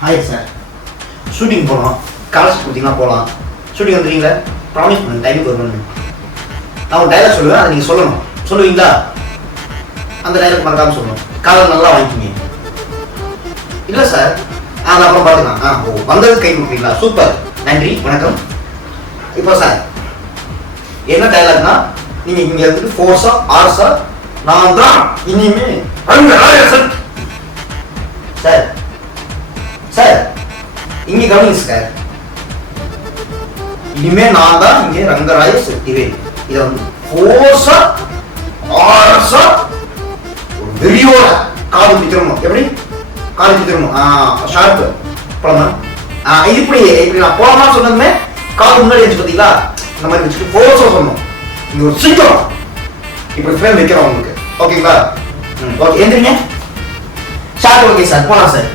Hi sir, shooting போகலாம். College கொடுத்தீங்கன்னா போகலாம். ஷூட்டிங் வந்துடுறீங்களா? ப்ராமிஸ் பண்ணுங்க, டைமுக்கு வரணும்னு. நான் ஒரு டைலாக் சொல்லுவேன், அதை நீங்கள் சொல்லணும். சொல்லுவீங்களா? அந்த டைலாக் மறக்காமல் சொல்லணும். காலம் நல்லா வாங்கிக்கிங்க. இல்லை சார், அது அப்புறம் பார்த்துக்கலாம். ஓ, வந்தது கை கொடுக்குறீங்களா? சூப்பர், நன்றி, வணக்கம். இப்போ சார் என்ன டைலாக்னா, நீங்கள் இங்கே வந்துட்டு ஃபோர்ஸா ஆர்ஸா நான் தான் இனிமே சார் சார் இங்கே கவனிங்க சார். இனிமே நான் தான் இங்கே ரங்கராய செட்டிவேல். இதை வந்து ஃபோர்ஸா ஆர்ஸா வெறியோட காது பித்திரணும். எப்படி காது பித்திரணும்? ஷார்ப்பு போலாமா? இது இப்படி நான் போலாமா சொன்னதுமே காது முன்னாடி வச்சு பார்த்தீங்களா, இந்த மாதிரி வச்சுட்டு ஃபோர்ஸா சொல்லணும். இங்க ஒரு சீக்கிரம் இப்படி ஃப்ரேம் வைக்கிறோம் உங்களுக்கு. ஓகேங்களா? ஓகே, எந்திரிங்க. ஷார்ட். ஓகே சார், போலாம் சார்.